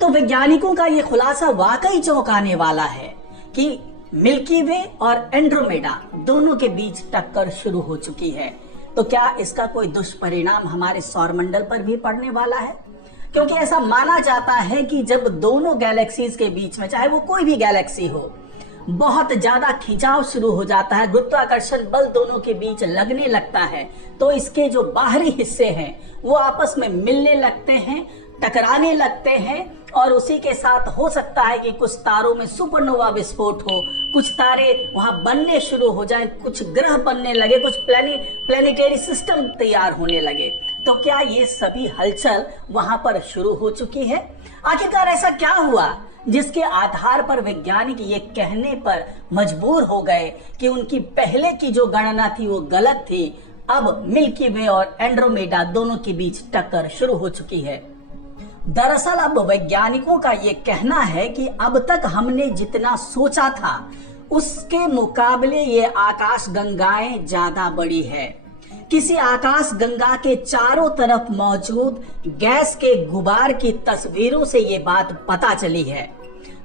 तो वैज्ञानिकों का ये खुलासा वाकई चौंकाने वाला है कि मिल्की वे और एंड्रोमेडा दोनों के बीच टक्कर शुरू हो चुकी है। तो क्या इसका कोई दुष्परिणाम हमारे सौरमंडल पर भी पड़ने वाला है? क्योंकि ऐसा माना जाता है कि जब दोनों गैलेक्सीज के बीच में, चाहे वो कोई भी गैलेक्सी हो, बहुत ज्यादा खिंचाव शुरू हो जाता है, गुरुत्वाकर्षण बल दोनों के बीच लगने लगता है, तो इसके जो बाहरी हिस्से हैं वो आपस में मिलने लगते हैं, टकराने लगते हैं, और उसी के साथ हो सकता है कि कुछ तारों में सुपरनोवा विस्फोट हो, कुछ तारे वहां बनने शुरू हो जाएं, कुछ ग्रह बनने लगे, कुछ प्लेनेटरी सिस्टम तैयार होने लगे। तो क्या ये सभी हलचल वहां पर शुरू हो चुकी है? आखिरकार ऐसा क्या हुआ जिसके आधार पर वैज्ञानिक ये कहने पर मजबूर हो गए कि उनकी पहले की जो गणना थी वो गलत थी, अब मिल्की वे और एंड्रोमेडा दोनों के बीच टक्कर शुरू हो चुकी है? दरअसल अब वैज्ञानिकों का ये कहना है कि अब तक हमने जितना सोचा था उसके मुकाबले ये आकाश गंगाएं ज्यादा बड़ी है। किसी आकाश गंगा के चारों तरफ मौजूद गैस के गुबार की तस्वीरों से ये बात पता चली है।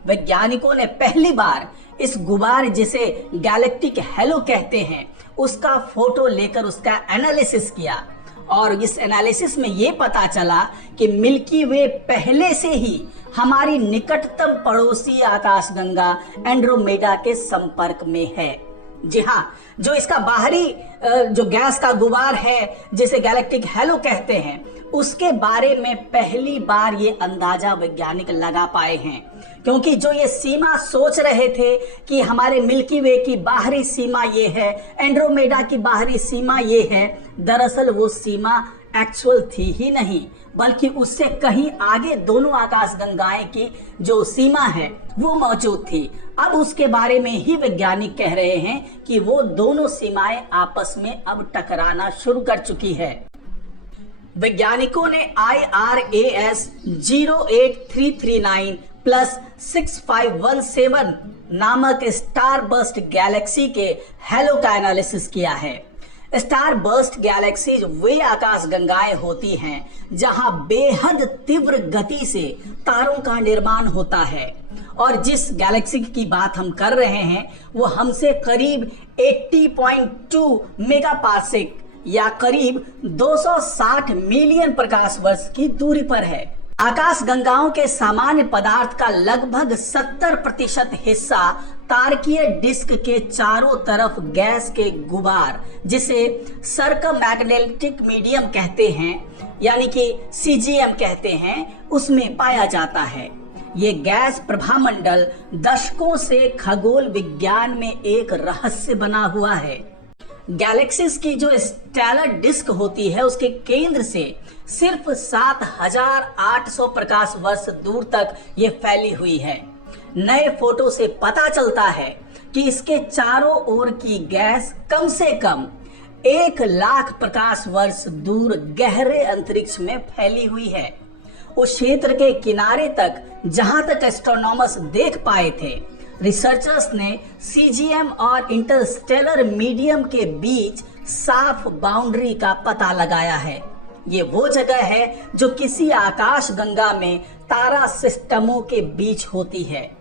वैज्ञानिकों ने पहली बार इस गुबार, जिसे गैलेक्टिक हेलो कहते हैं, उसका फोटो लेकर उसका एनालिसिस किया, और इस एनालिसिस में ये पता चला कि मिल्की वे पहले से ही हमारी निकटतम पड़ोसी आकाशगंगा एंड्रोमेडा के संपर्क में है। जी हाँ, जो इसका बाहरी जो गैस का गुबार है, जिसे गैलेक्टिक हेलो कहते हैं, उसके बारे में पहली बार ये अंदाजा वैज्ञानिक लगा पाए हैं। क्योंकि जो ये सीमा सोच रहे थे कि हमारे मिल्की वे की बाहरी सीमा ये है, एंड्रोमेडा की बाहरी सीमा ये है, दरअसल वो सीमा एक्चुअल थी ही नहीं, बल्कि उससे कहीं आगे दोनों आकाशगंगाएं की जो सीमा है वो मौजूद थी। अब उसके बारे में ही वैज्ञानिक कह रहे हैं कि वो दोनों सीमाएं आपस में अब टकराना शुरू कर चुकी है। वैज्ञानिकों ने IRAS 08339+6517 नामक स्टारबर्स्ट गैलेक्सी के हेलो का एनालिसिस किया है। स्टारबर्स्ट गैलेक्सीज वे आकाशगंगाएं होती हैं जहां बेहद तीव्र गति से तारों का निर्माण होता है, और जिस गैलेक्सी की बात हम कर रहे हैं वो हमसे करीब 80.2 मेगापार्सेक या करीब 260 मिलियन प्रकाश वर्ष की दूरी पर है। आकाश गंगाओं के सामान्य पदार्थ का लगभग 70% हिस्सा तारकीय डिस्क के चारों तरफ गैस के गुबार, जिसे सर्कमैग्नेटिक मीडियम कहते हैं, यानी कि CGM कहते हैं, उसमें पाया जाता है। ये गैस प्रभामंडल दशकों से खगोल विज्ञान में एक रहस्य बना हुआ है। गैलेक्सीज की जो स्टेलर डिस्क होती है उसके केंद्र से सिर्फ 7800 प्रकाश वर्ष दूर तक ये फैली हुई है। नए फोटो से पता चलता है कि इसके चारों ओर की गैस कम से कम 1,00,000 प्रकाश वर्ष दूर गहरे अंतरिक्ष में फैली हुई है। उस क्षेत्र के किनारे तक जहां तक एस्ट्रोनॉमर्स देख पाए थे, रिसर्चर्स ने CGM और इंटरस्टेलर मीडियम के बीच साफ बाउंड्री का पता लगाया है। ये वो जगह है जो किसी आकाश गंगा में तारा सिस्टमों के बीच होती है।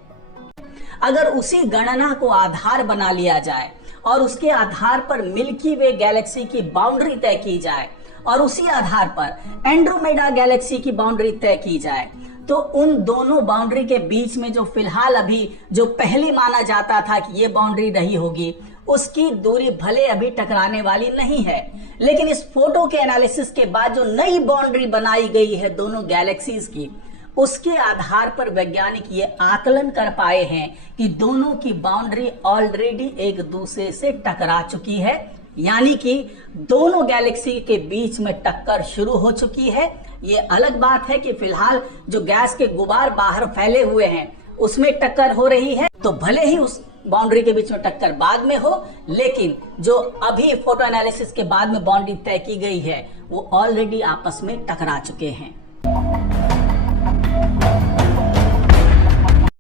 अगर उसी गणना को आधार बना लिया जाए और उसके आधार पर मिल्की वे गैलेक्सी की बाउंड्री तय की जाए और उसी आधार पर एंड्रोमेडा गैलेक्सी की बाउंड्री तय की जाए, तो उन दोनों बाउंड्री के बीच में जो फिलहाल अभी जो पहले माना जाता था कि ये बाउंड्री रही होगी, उसकी दूरी भले अभी टकराने वाली नहीं है, लेकिन इस फोटो के एनालिसिस के बाद जो नई बाउंड्री बनाई गई है दोनों गैलेक्सीज की, उसके आधार पर वैज्ञानिक ये आकलन कर पाए हैं कि दोनों की बाउंड्री ऑलरेडी एक दूसरे से टकरा चुकी है, यानी कि दोनों गैलेक्सी के बीच में टक्कर शुरू हो चुकी है। ये अलग बात है कि फिलहाल जो गैस के गुबार बाहर फैले हुए हैं उसमें टक्कर हो रही है, तो भले ही उस बाउंड्री के बीच में टक्कर बाद में हो, लेकिन जो अभी फोटो एनालिसिस के बाद में बाउंड्री तय की गई है वो ऑलरेडी आपस में टकरा चुके हैं।